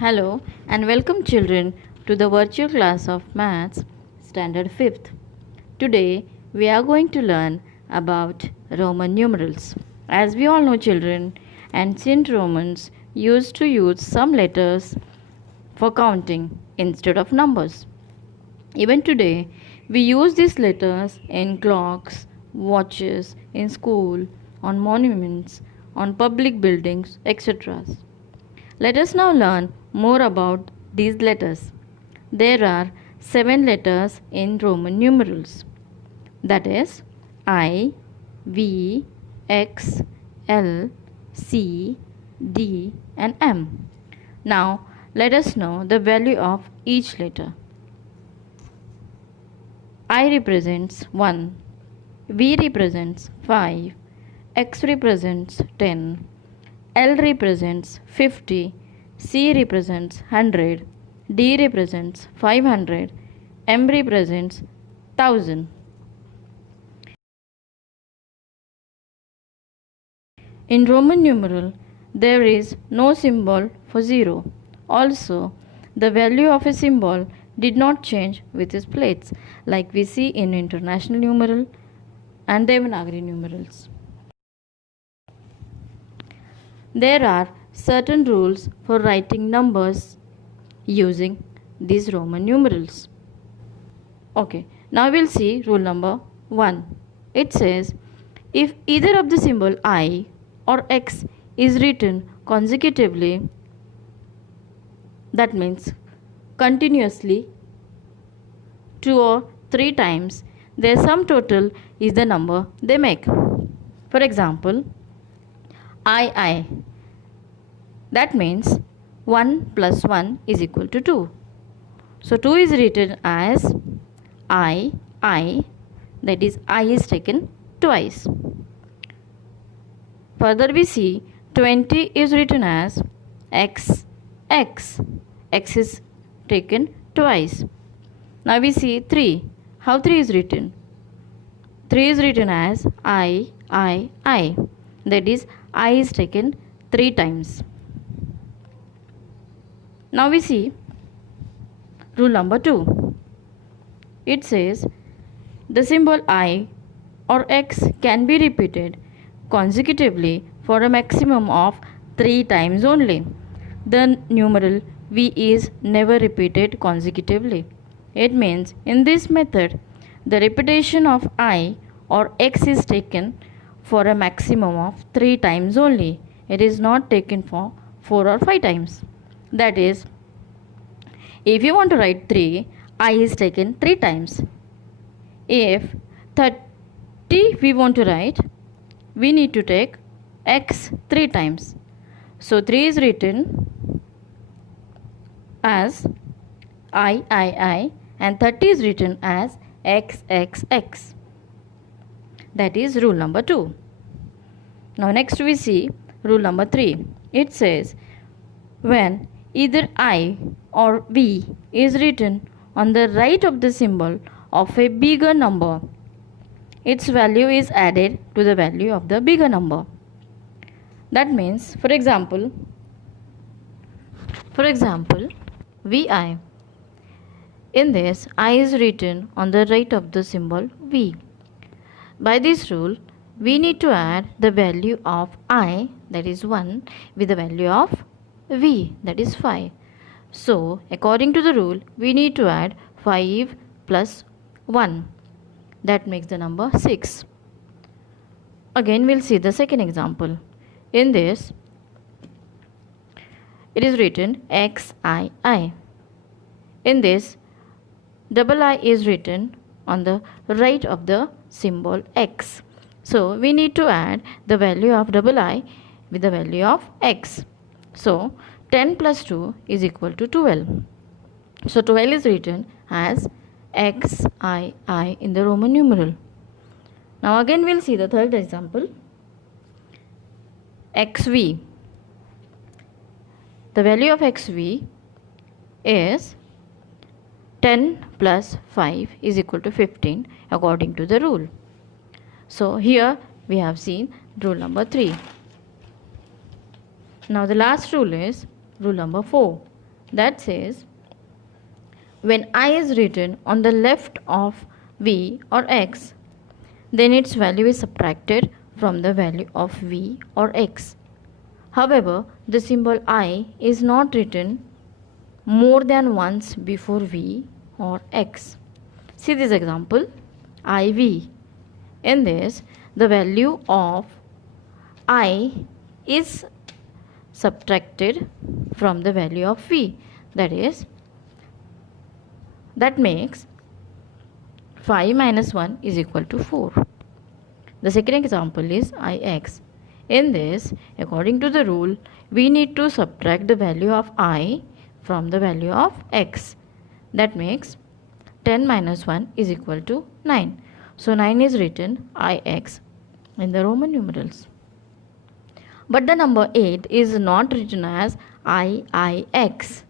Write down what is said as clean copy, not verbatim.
Hello and welcome children to the virtual class of Maths Standard 5th. Today we are going to learn about Roman numerals. As we all know children, ancient Romans used to use some letters for counting instead of numbers. Even today we use these letters in clocks, watches, in school, on monuments, on public buildings, etc. Let us now learn more about these letters. There are 7 letters in Roman numerals. That is I, V, X, L, C, D and M. Now let us know the value of each letter. I represents 1, V represents 5, X represents 10, L represents 50, C represents 100, D represents 500, M represents 1000. In Roman numeral, there is no symbol for 0. Also, the value of a symbol did not change with its plates like we see in International numeral and Devanagari numerals. There are certain rules for writing numbers using these Roman numerals. Okay, now we'll see rule number 1. It says, if either of the symbol I or X is written consecutively, that means continuously 2 or 3 times, their sum total is the number they make. For example, I. That means 1 plus 1 is equal to 2. So 2 is written as I, that is I is taken twice. Further we see 20 is written as X is taken twice. Now we see 3. How 3 is written? 3 is written as I. That is I is taken 3 times. Now we see rule number 2. It says the symbol I or X can be repeated consecutively for a maximum of 3 times only. The numeral V is never repeated consecutively. It means in this method, the repetition of I or X is taken for a maximum of 3 times only. It is not taken for 4 or 5 times. That is, if you want to write 3, I is taken 3 times. If 30 we want to write, we need to take X 3 times. So 3 is written as I and 30 is written as X. That is rule number 2. Now next we see rule number 3. It says when either I or V is written on the right of the symbol of a bigger number, its value is added to the value of the bigger number. That means, for example, VI. In this, I is written on the right of the symbol V. By this rule, we need to add the value of I, that is 1, with the value of V, that is 5. So, according to the rule, we need to add 5 plus 1. That makes the number 6. Again, we'll see the second example. In this, it is written XII. In this, double I is written on the right of the symbol X. So, we need to add the value of double I with the value of X. So, 10 plus 2 is equal to 12. So, 12 is written as XII in the Roman numeral. Now, again we'll see the third example. XV. The value of XV is 10 plus 5 is equal to 15 according to the rule. So, here we have seen rule number 3. Now the last rule is rule number 4. that says when I is written on the left of v or x, then its value is subtracted from the value of v or x. However, the symbol I is not written more than once before v or x. See this example, IV. In this, the value of I is subtracted from the value of v. That makes 5 minus 1 is equal to 4. The second example is Ix. In this, according to the rule, we need to subtract the value of I from the value of x. That makes 10 minus 1 is equal to 9. So 9 is written Ix in the Roman numerals. But the number 8 is not written as IIX.